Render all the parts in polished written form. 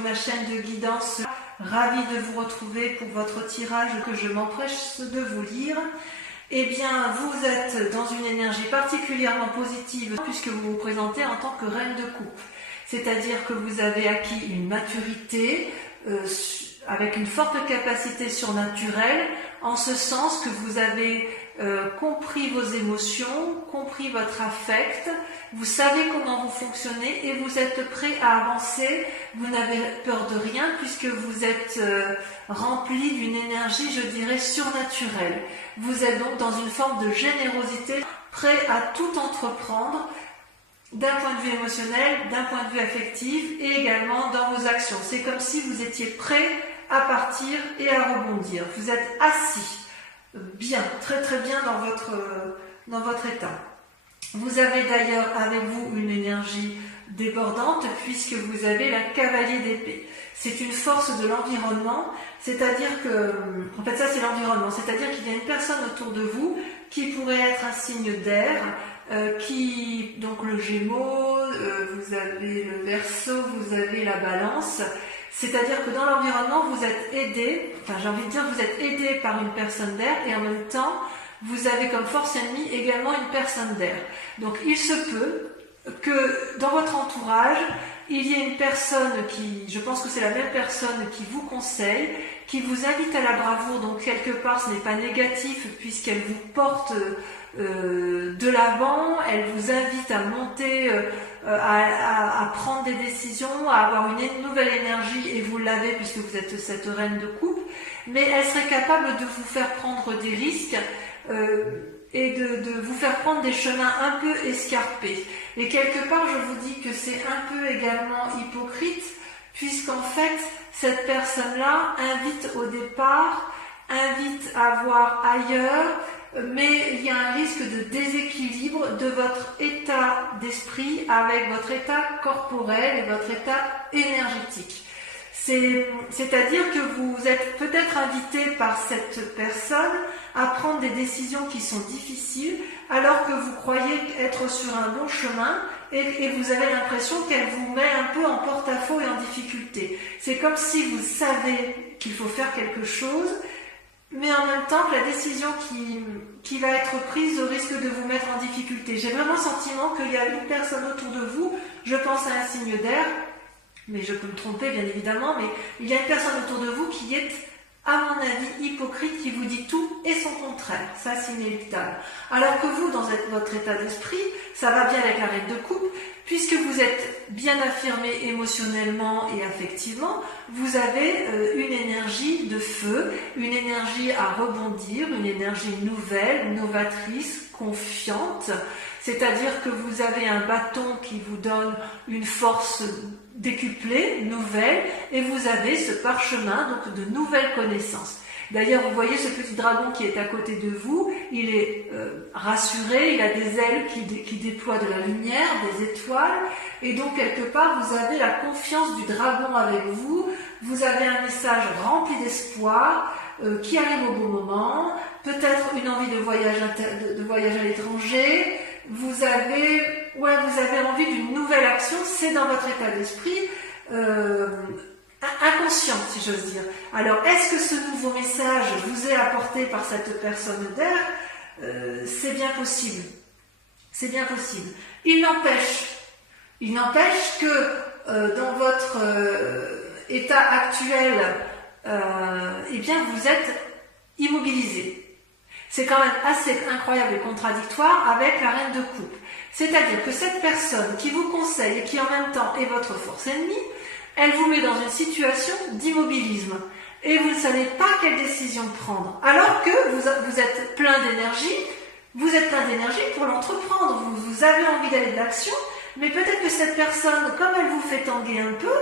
ma chaîne de guidance. Ravie de vous retrouver pour votre tirage que je m'empresse de vous lire. Eh bien, vous êtes dans une énergie particulièrement positive puisque vous vous présentez en tant que reine de coupe. C'est-à-dire que vous avez acquis une maturité avec une forte capacité surnaturelle, en ce sens que vous avez compris vos émotions, compris votre affect, vous savez comment vous fonctionnez et vous êtes prêt à avancer, vous n'avez peur de rien puisque vous êtes rempli d'une énergie, je dirais, surnaturelle. Vous êtes donc dans une forme de générosité, prêt à tout entreprendre, d'un point de vue émotionnel, d'un point de vue affectif et également dans vos actions. C'est comme si vous étiez prêt à partir et à rebondir. Vous êtes assis, bien, très très bien dans votre état. Vous avez d'ailleurs avec vous une énergie débordante puisque vous avez la cavalier d'épée. C'est une force de l'environnement, c'est-à-dire que, en fait ça c'est l'environnement, c'est-à-dire qu'il y a une personne autour de vous qui pourrait être un signe d'air, donc le Gémeaux, vous avez le Verseau, vous avez la Balance, c'est-à-dire que dans l'environnement vous êtes aidé, j'ai envie de dire vous êtes aidé par une personne d'air et en même temps vous avez comme force ennemie également une personne d'air. Donc il se peut que dans votre entourage, il y ait une personne qui, je pense que c'est la même personne qui vous conseille, qui vous invite à la bravoure, donc quelque part ce n'est pas négatif puisqu'elle vous porte de l'avant, elle vous invite à monter, à prendre des décisions, à avoir une nouvelle énergie, et vous l'avez puisque vous êtes cette reine de coupe, mais elle serait capable de vous faire prendre des risques et de vous faire prendre des chemins un peu escarpés. Et quelque part, je vous dis que c'est un peu également hypocrite, puisqu'en fait, cette personne-là invite au départ, invite à voir ailleurs, mais il y a un risque de déséquilibre de votre état d'esprit avec votre état corporel et votre état énergétique. C'est-à-dire que vous êtes peut-être invité par cette personne à prendre des décisions qui sont difficiles alors que vous croyez être sur un bon chemin et vous avez l'impression qu'elle vous met un peu en porte-à-faux et en difficulté. C'est comme si vous savez qu'il faut faire quelque chose, mais en même temps que la décision qui va être prise risque de vous mettre en difficulté. J'ai vraiment le sentiment qu'il y a une personne autour de vous, je pense à un signe d'air, mais je peux me tromper bien évidemment, mais il y a une personne autour de vous qui est, à mon avis, hypocrite, qui vous dit tout et son contraire. Ça, c'est inéluctable. Alors que vous, dans votre état d'esprit, ça va bien avec la reine de coupe, puisque vous êtes bien affirmé émotionnellement et affectivement, vous avez une énergie de feu, une énergie à rebondir, une énergie nouvelle, novatrice, confiante, c'est-à-dire que vous avez un bâton qui vous donne une force décuplée, nouvelle, et vous avez ce parchemin donc de nouvelles connaissances. D'ailleurs, vous voyez ce petit dragon qui est à côté de vous, il est rassuré, il a des ailes qui déploient de la lumière, des étoiles, et donc quelque part vous avez la confiance du dragon avec vous, vous avez un message rempli d'espoir qui arrive au bon moment, peut-être une envie de voyage à l'étranger, vous avez envie d'une nouvelle action, c'est dans votre état d'esprit inconscient, si j'ose dire. Alors, est-ce que ce nouveau message vous est apporté par cette personne d'air? C'est bien possible. C'est bien possible. Il n'empêche que dans votre état actuel, eh bien, vous êtes immobilisé. C'est quand même assez incroyable et contradictoire avec la reine de coupe. C'est-à-dire que cette personne qui vous conseille et qui en même temps est votre force ennemie, elle vous met dans une situation d'immobilisme. Et vous ne savez pas quelle décision prendre. Alors que vous êtes plein d'énergie, pour l'entreprendre. Vous avez envie d'aller de l'action, mais peut-être que cette personne, comme elle vous fait tanguer un peu,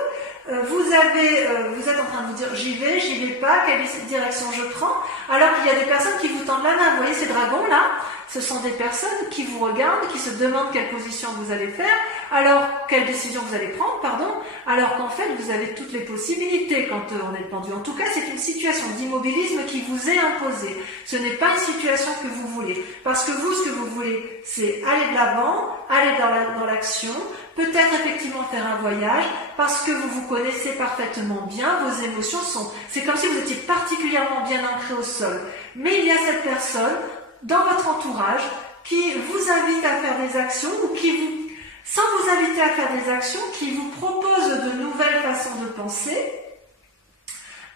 vous êtes en train de vous dire j'y vais pas, quelle direction je prends, alors qu'il y a des personnes qui vous tendent la main. Vous voyez ces dragons là, ce sont des personnes qui vous regardent, qui se demandent quelle position vous allez faire, alors quelle décision vous allez prendre, pardon, alors qu'en fait vous avez toutes les possibilités quand on est pendu. En tout cas, c'est une situation d'immobilisme qui vous est imposée. Ce n'est pas une situation que vous voulez. Parce que vous, ce que vous voulez, c'est aller de l'avant, aller dans l'action, peut-être effectivement faire un voyage, parce que vous vous connaissez parfaitement bien, vos émotions sont... C'est comme si vous étiez particulièrement bien ancré au sol. Mais il y a cette personne dans votre entourage qui vous invite à faire des actions ou qui vous, sans vous inviter à faire des actions, qui vous propose de nouvelles façons de penser,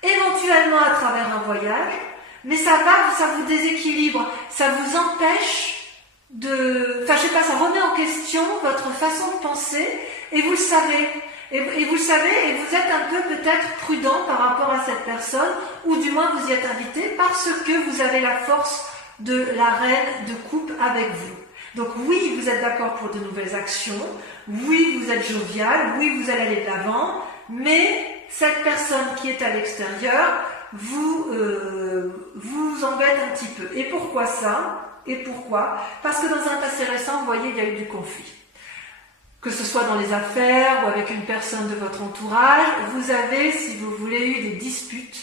éventuellement à travers un voyage, mais ça vous déséquilibre, ça vous empêche enfin je sais pas, ça remet en question votre façon de penser, et vous le savez. Et vous le savez, et vous êtes un peu peut-être prudent par rapport à cette personne, ou du moins vous y êtes invité parce que vous avez la force de la reine de coupe avec vous. Donc oui, vous êtes d'accord pour de nouvelles actions, oui, vous êtes jovial, oui, vous allez aller de l'avant, mais cette personne qui est à l'extérieur vous embête un petit peu. Et pourquoi ça? Et pourquoi? Parce que dans un passé récent, vous voyez, il y a eu du conflit. Que ce soit dans les affaires ou avec une personne de votre entourage, vous avez, si vous voulez, eu des disputes,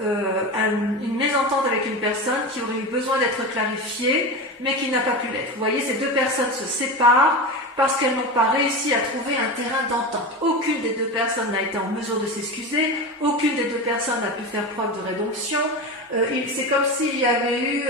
une mésentente avec une personne qui aurait eu besoin d'être clarifiée, mais qui n'a pas pu l'être. Vous voyez, ces deux personnes se séparent parce qu'elles n'ont pas réussi à trouver un terrain d'entente. Aucune des deux personnes n'a été en mesure de s'excuser, aucune des deux personnes n'a pu faire preuve de rédemption. C'est comme s'il y avait eu...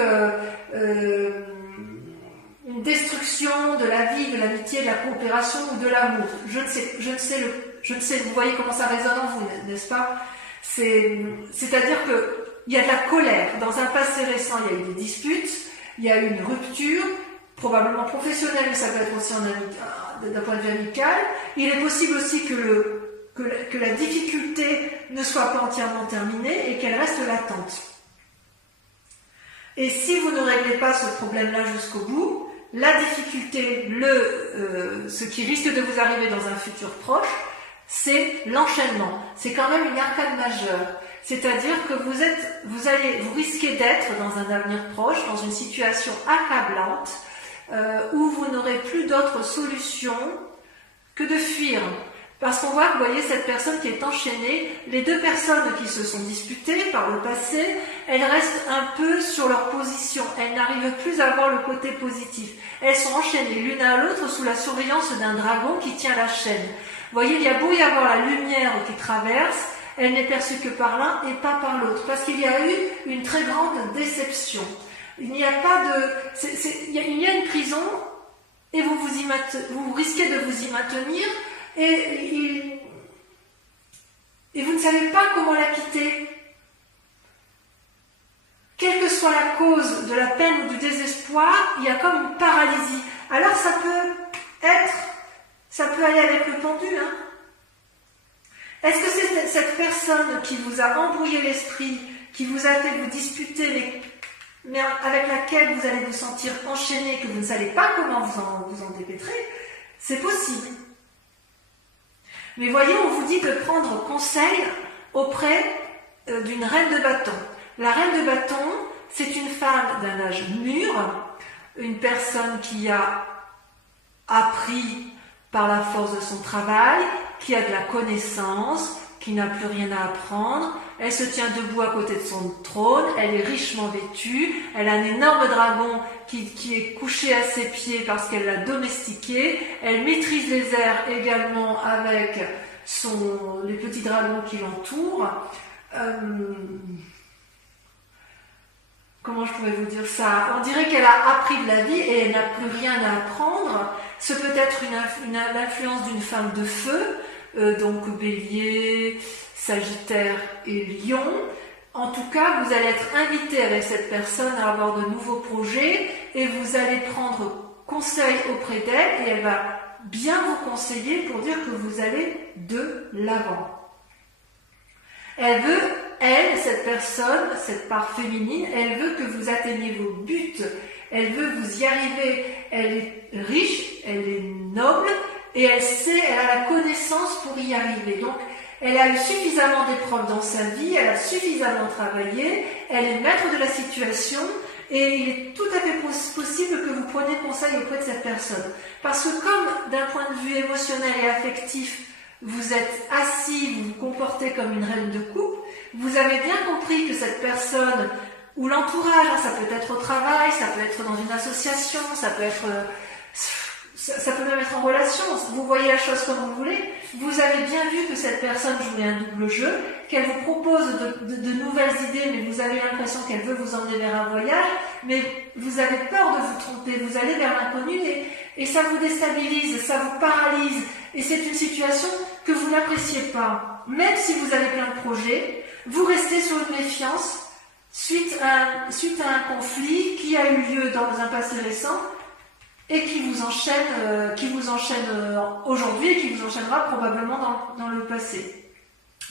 une destruction de la vie, de l'amitié, de la coopération ou de l'amour. Je ne sais, vous voyez comment ça résonne en vous, n'est-ce pas? C'est-à-dire que il y a de la colère. Dans un passé récent, il y a eu des disputes, il y a eu une rupture, probablement professionnelle, mais ça peut être aussi d'un point de vue amical. Il est possible aussi que la difficulté ne soit pas entièrement terminée et qu'elle reste latente. Et si vous ne réglez pas ce problème-là jusqu'au bout, la difficulté, ce qui risque de vous arriver dans un futur proche, c'est l'enchaînement. C'est quand même une arcade majeure. C'est-à-dire que vous risquez d'être dans un avenir proche, dans une situation accablante, où vous n'aurez plus d'autre solution que de fuir. Parce qu'on voit, vous voyez, cette personne qui est enchaînée, les deux personnes qui se sont disputées par le passé, elles restent un peu sur leur position. Elles n'arrivent plus à voir le côté positif. Elles sont enchaînées l'une à l'autre sous la surveillance d'un dragon qui tient la chaîne. Vous voyez, il y a beau y avoir la lumière qui traverse, elle n'est perçue que par l'un et pas par l'autre. Parce qu'il y a eu une très grande déception. Il n'y a pas de... il y a une prison et vous risquez de vous y maintenir. Et vous ne savez pas comment la quitter. Quelle que soit la cause de la peine ou du désespoir, il y a comme une paralysie. Alors ça peut aller avec le pendu. Hein. Est-ce que c'est cette personne qui vous a embrouillé l'esprit, qui vous a fait vous disputer, mais avec laquelle vous allez vous sentir enchaîné, que vous ne savez pas comment vous en dépêtrer? C'est possible. Mais voyez, on vous dit de prendre conseil auprès d'une reine de bâton. La reine de bâton, c'est une femme d'un âge mûr, une personne qui a appris par la force de son travail, qui a de la connaissance, qui n'a plus rien à apprendre. Elle se tient debout à côté de son trône, elle est richement vêtue, elle a un énorme dragon qui est couché à ses pieds parce qu'elle l'a domestiqué, elle maîtrise les airs également avec les petits dragons qui l'entourent. Comment je pourrais vous dire ça? On dirait qu'elle a appris de la vie et elle n'a plus rien à apprendre. Ce peut être l'influence d'une femme de feu, donc Bélier, Sagittaire et Lion. En tout cas, vous allez être invité avec cette personne à avoir de nouveaux projets et vous allez prendre conseil auprès d'elle et elle va bien vous conseiller pour dire que vous allez de l'avant. Cette personne, cette part féminine, elle veut que vous atteigniez vos buts, elle veut vous y arriver, elle est riche, elle est noble et elle a la connaissance pour y arriver. Donc, elle a eu suffisamment d'épreuves dans sa vie, elle a suffisamment travaillé, elle est maître de la situation et il est tout à fait possible que vous preniez conseil auprès de cette personne. Parce que comme d'un point de vue émotionnel et affectif, vous êtes assis, vous vous comportez comme une reine de coupe, vous avez bien compris que cette personne, ou l'entourage, ça peut être au travail, ça peut être dans une association, ça peut être... ça peut même être en relation, vous voyez la chose comme vous voulez, vous avez bien vu que cette personne jouait un double jeu, qu'elle vous propose de nouvelles idées, mais vous avez l'impression qu'elle veut vous emmener vers un voyage, mais vous avez peur de vous tromper, vous allez vers l'inconnu et ça vous déstabilise, ça vous paralyse, et c'est une situation que vous n'appréciez pas. Même si vous avez plein de projets, vous restez sur une méfiance suite à un conflit qui a eu lieu dans un passé récent, et qui vous enchaîne aujourd'hui et qui vous enchaînera probablement dans le passé.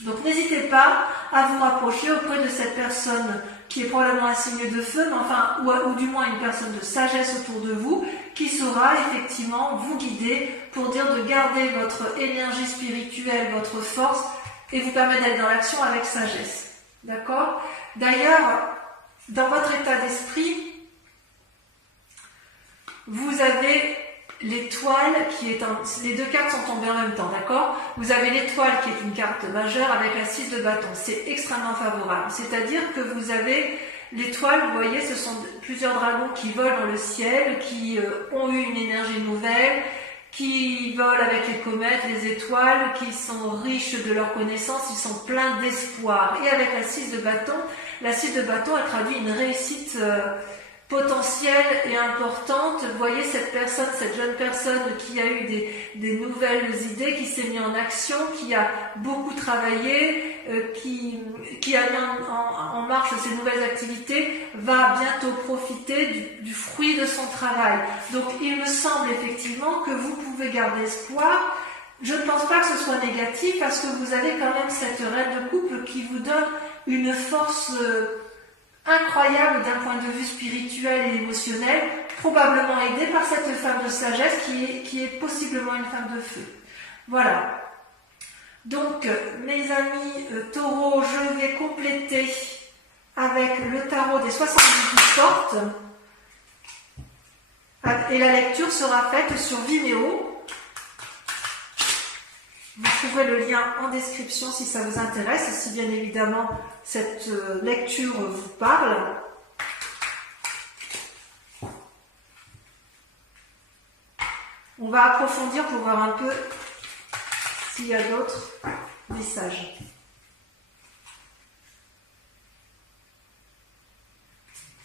Donc n'hésitez pas à vous rapprocher auprès de cette personne qui est probablement un signe de feu, mais enfin, ou du moins une personne de sagesse autour de vous, qui saura effectivement vous guider pour dire de garder votre énergie spirituelle, votre force, et vous permettre d'aller dans l'action avec sagesse. D'accord ? D'ailleurs, dans votre état d'esprit, vous avez l'étoile qui est les deux cartes sont tombées en même temps, d'accord? Vous avez l'étoile qui est une carte majeure avec la 6 de bâton. C'est extrêmement favorable. C'est-à-dire que vous avez l'étoile, vous voyez, ce sont plusieurs dragons qui volent dans le ciel, qui ont eu une énergie nouvelle, qui volent avec les comètes, les étoiles, qui sont riches de leurs connaissances, ils sont pleins d'espoir. Et avec la 6 de bâton, elle traduit une réussite potentielle et importante. Vous voyez cette jeune personne qui a eu des nouvelles idées, qui s'est mise en action, qui a beaucoup travaillé, qui a mis en marche ces nouvelles activités, va bientôt profiter du fruit de son travail. Donc il me semble effectivement que vous pouvez garder espoir. Je ne pense pas que ce soit négatif parce que vous avez quand même cette reine de coupe qui vous donne une force incroyable d'un point de vue spirituel et émotionnel, probablement aidée par cette femme de sagesse qui est possiblement une femme de feu. Voilà. Donc, mes amis taureaux, je vais compléter avec le tarot des 78 portes. Et la lecture sera faite sur Vimeo. Vous trouverez le lien en description si ça vous intéresse, si bien évidemment cette lecture vous parle. On va approfondir pour voir un peu s'il y a d'autres messages.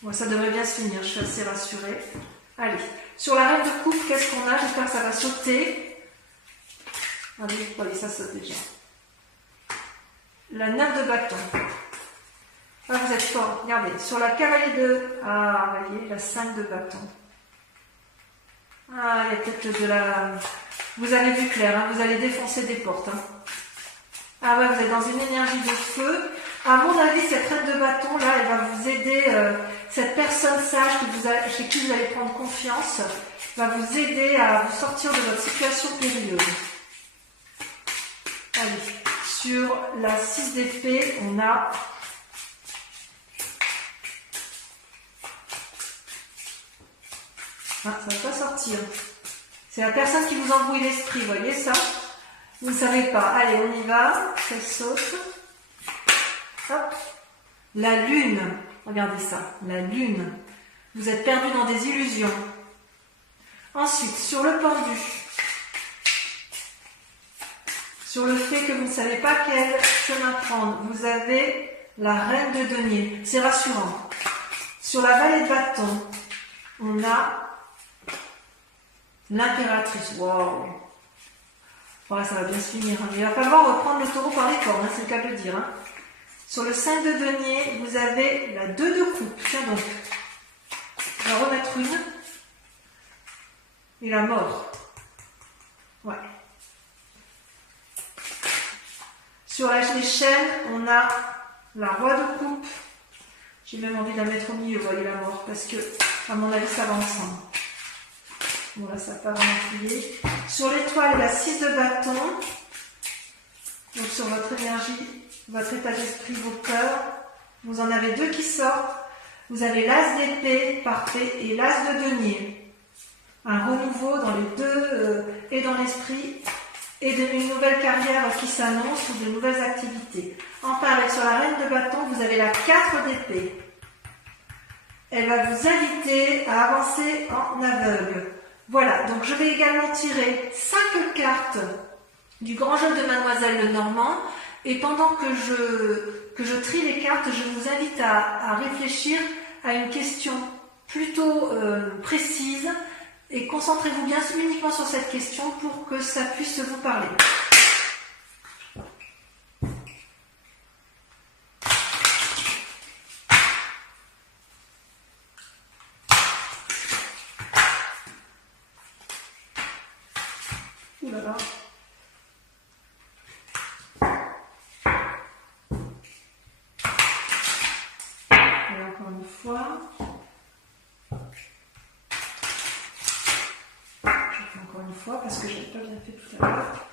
Bon, ça devrait bien se finir, je suis assez rassurée. Allez, sur la reine de coupe, qu'est-ce qu'on a? J'espère que ça va sauter. Allez, ça saute déjà. La 9 de bâton. Ah, vous êtes fort. Regardez, sur la cavalier de... Ah, vous voyez, la 5 de bâton. Ah, il y a peut-être de la... Vous avez vu clair, hein, vous allez défoncer des portes. Hein. Ah ouais, vous êtes dans une énergie de feu. À mon avis, cette reine de bâton, là, elle va vous aider. Cette personne sage chez qui vous allez prendre confiance va vous aider à vous sortir de votre situation périlleuse. Allez, sur la 6 d'épée, on a ça ne va pas sortir. C'est la personne qui vous embrouille l'esprit, vous voyez ça? Vous ne savez pas. Allez, on y va. Ça saute. Hop. La lune. Regardez ça. La lune. Vous êtes perdu dans des illusions. Ensuite, sur le pendu. Sur le fait que vous ne savez pas quel chemin prendre, vous avez la reine de denier. C'est rassurant. Sur la vallée de bâton, on a l'impératrice. Waouh! Voilà, ça va bien se finir. Il va falloir reprendre le taureau par les cornes, hein, c'est le cas de le dire. Hein. Sur le 5 de denier, vous avez la 2 de coupe. Tiens donc. On va remettre une. Et la mort. Ouais. Sur les chaînes, on a la roi de coupe. J'ai même envie de la mettre au milieu, vous voyez, la mort, parce que, à mon avis, ça va ensemble. Bon, là, ça n'a pas vraiment plié. Sur l'étoile, la 6 de bâton. Donc, sur votre énergie, votre état d'esprit, vos peurs. Vous en avez deux qui sortent. Vous avez l'as d'épée, parfait, et l'as de denier. Un renouveau dans les deux et dans l'esprit, et une nouvelle carrière qui s'annonce ou de nouvelles activités. Enfin, avec sur la reine de bâton, vous avez la 4 d'épée. Elle va vous inviter à avancer en aveugle. Voilà, donc je vais également tirer 5 cartes du grand jeu de Mademoiselle Lenormand. Et pendant que je trie les cartes, je vous invite à réfléchir à une question plutôt précise et concentrez-vous bien uniquement sur cette question pour que ça puisse vous parler. Ouh là là. Et encore une fois. Encore une fois parce que je n'ai pas bien fait tout à l'heure.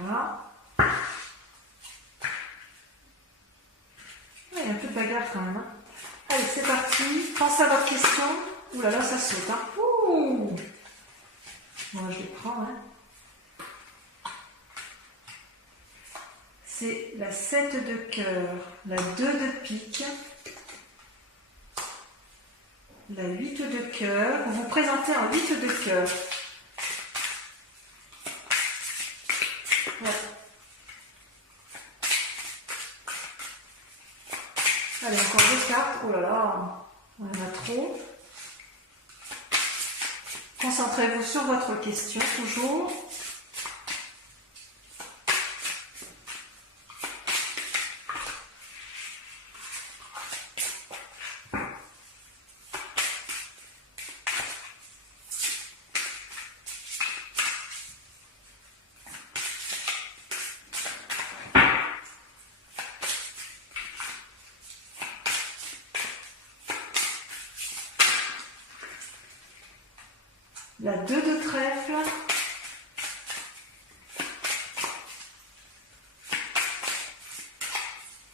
Voilà. Il y a un peu de bagarre quand même. Hein. Allez, c'est parti. Pensez à votre question. Ouh là là, ça saute. Hein. Ouh. Moi, je les prends. Hein. C'est la 7 de cœur, la 2 de pique, la 8 de cœur. Vous vous présentez en 8 de cœur. Ouais. Allez, encore 2 cartes. Oh là là, on en a trop. Concentrez-vous sur votre question, toujours. La 2 de trèfle,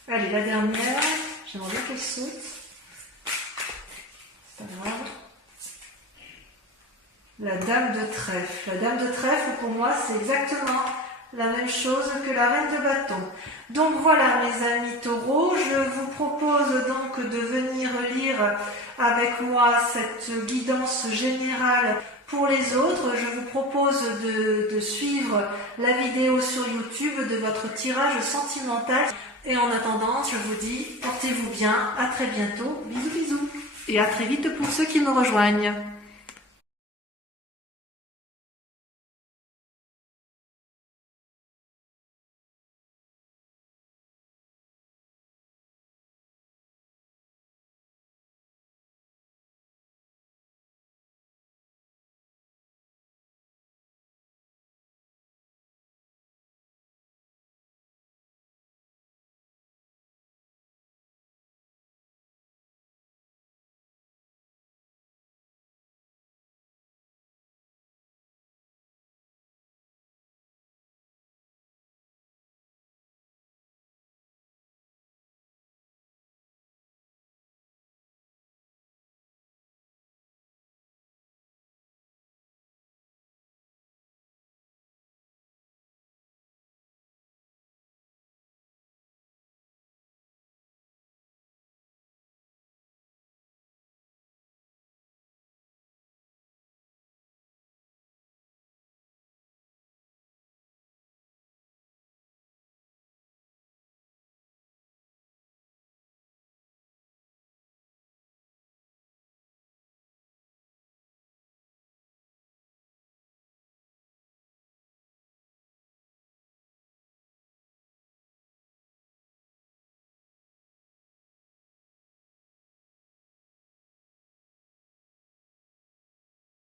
allez, la dernière, j'aimerais bien qu'elle saute, c'est pas grave. La dame de trèfle. La dame de trèfle, pour moi, c'est exactement la même chose que la reine de bâton. Donc voilà, mes amis taureaux, je vous propose donc de venir lire avec moi cette guidance générale pour les autres. Je vous propose de suivre la vidéo sur YouTube de votre tirage sentimental. Et en attendant, je vous dis, portez-vous bien, à très bientôt, bisous bisous. Et à très vite pour ceux qui me rejoignent.